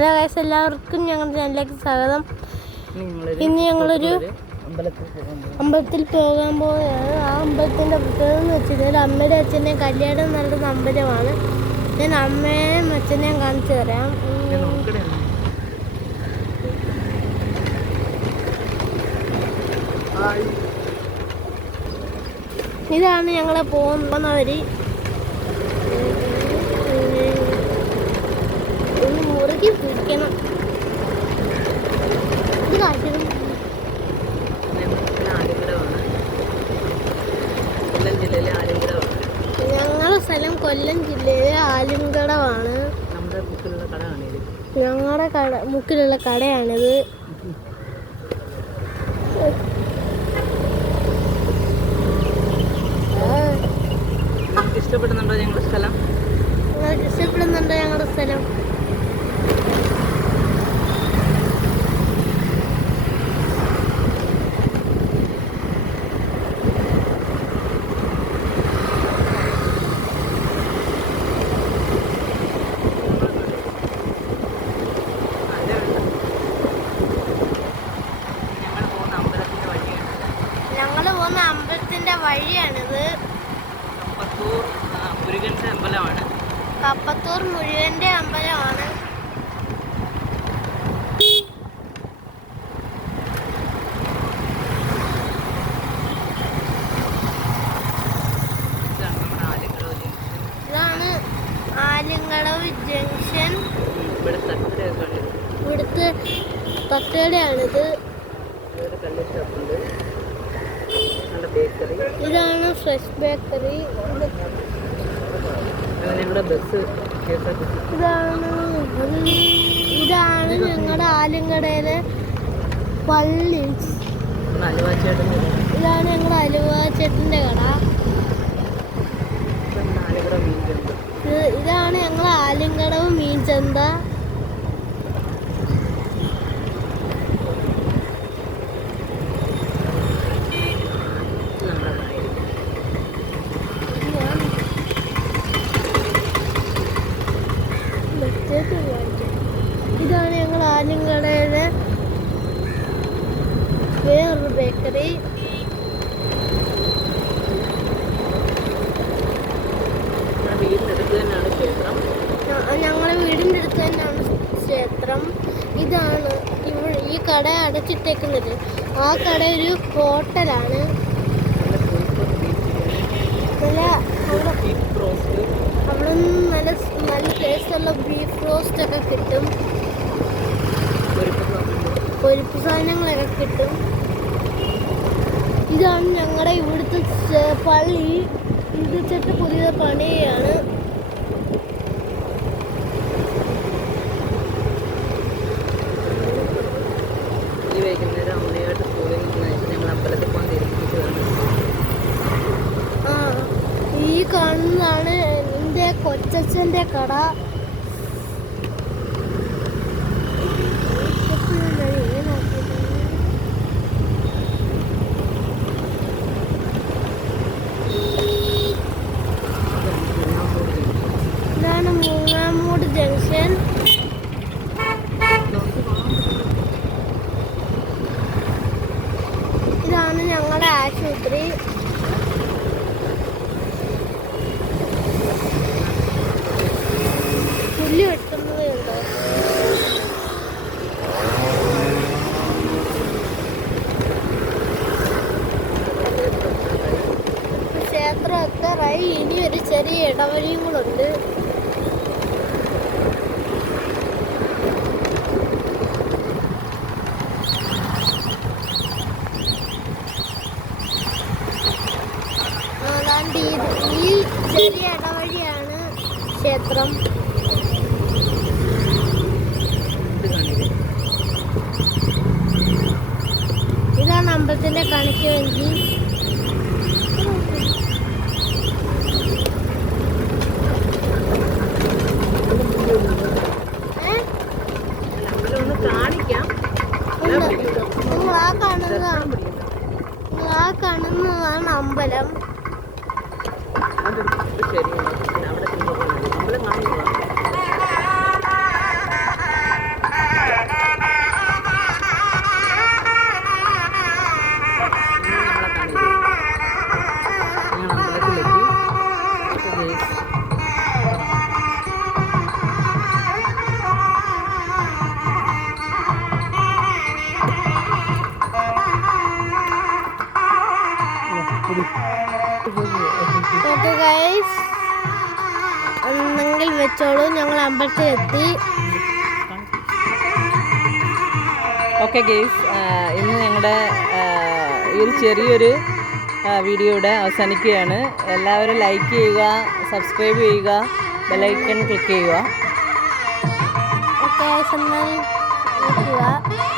Hello guys, എല്ലാവർക്കും ഞങ്ങളുടെ ചാനലിലേക്ക് സ്വാഗതം. ഇന്ന് ഞങ്ങളൊരു അമ്പലത്തിൽ പോകാൻ പോവുകയാണ്. ആ അമ്പലത്തിൻ്റെ പ്രത്യേകത എന്ന് വെച്ചിട്ടുണ്ടെങ്കിൽ അമ്മയുടെ അച്ഛൻ്റെയും കല്യാണം നടന്ന അമ്പലമാണ്. ഞാൻ അമ്മയും അച്ഛനെയും കാണിച്ചു തരാം. ഇതാണ് ഞങ്ങളെ പോകുന്ന വഴി. ഒന്ന് മുറുകി പിടിക്കണം. ഇത് കാണിക്കണം. ഞങ്ങളുടെ സ്ഥലം കൊല്ലം ജില്ലയിലെ ആലുംകടവാണ്. ഞങ്ങളുടെ മുക്കിലുള്ള കടയാണിത്. ഇഷ്ടപ്പെടുന്നുണ്ടോ ഞങ്ങളുടെ സ്ഥലം? നിങ്ങൾക്ക് ഇഷ്ടപ്പെടുന്നുണ്ടോ ഞങ്ങളുടെ സ്ഥലം? ഞങ്ങൾ പോകുന്ന അമ്പലത്തിന്റെ വഴിയാണിത്. മുരുകന്റെ അമ്പലമാണ്. കപ്പത്തൂർ മുരുകന്റെ അമ്പലമാണ്. ഇതാണ് ആലിങ്കടവ് ജംഗ്ഷൻ. ഇവിടുത്തെ തട്ടുകടയാണിത്. ഇതാണ് ഫ്രഷ് ബേക്കറി. ഇതാണ് ഞങ്ങളുടെ ആലുങ്കടയിലെ പള്ളി. ഇതാണ് ഞങ്ങളുടെ അലുവാച്ചേട്ടൻ്റെ കട. ഇതാണ് ഞങ്ങളുടെ ആലുങ്കടവ് മീൻചന്ത. ഇതാണ് ഞങ്ങൾ ആലിങ്കടയിലെ വേറൊരു ബേക്കറി. ഞങ്ങളുടെ വീടിൻ്റെ അടുത്ത് തന്നെയാണ് ക്ഷേത്രം. ഇതാണ് ഈ കട അടച്ചിട്ടേക്കുന്നത്. ആ കട ഒരു ഹോട്ടലാണ്. അവിടെ നിന്ന് നല്ല ടേസ്റ്റുള്ള ബീഫ് റോസ്റ്റ് ഒക്കെ കിട്ടും. പൊരിപ്പ് സാധനങ്ങളൊക്കെ കിട്ടും. ഇതാണ് ഞങ്ങളുടെ ഇവിടുത്തെ പള്ളി. ഇത് ചെട്ട് പുതിയ പണിയാണ്. ഈ കാണുന്നതാണ് എൻ്റെ കൊച്ചച്ഛൻ്റെ കട. ഇതാണ് മൂങ്ങാമൂട് ജംഗ്ഷൻ. ഇതാണ് ഞങ്ങളുടെ ആശുപത്രി. പുല്ല് വെട്ടുന്നതേ ഉണ്ടോ? ക്ഷേത്രം എത്താറായി. ഇനി ഒരു ചെറിയ ഇടവഴിയും കൂടെ ഉണ്ട്. ഈ ചെറിയ ഇടവഴിയാണ് ക്ഷേത്രം. ഇതാണ് അമ്പലത്തിന്റെ കണിക്ക് വേണ്ടി. നിങ്ങൾ ആ കാണുന്നതാണ് അമ്പലം. ഓക്കെ ഗൈസ്, എന്നെങ്കിൽ വെച്ചോളൂ, ഞങ്ങൾ അമ്പലത്തിലെത്തി. ഓക്കെ ഗെയ്സ്, ഇന്ന് ഞങ്ങളുടെ ഈ ഒരു ചെറിയൊരു വീഡിയോ ഇവിടെ അവസാനിക്കുകയാണ്. എല്ലാവരും ലൈക്ക് ചെയ്യുക, സബ്സ്ക്രൈബ് ചെയ്യുക, ബെല്ലൈക്കൺ ക്ലിക്ക് ചെയ്യുക. ഓക്കെ, എന്നാൽ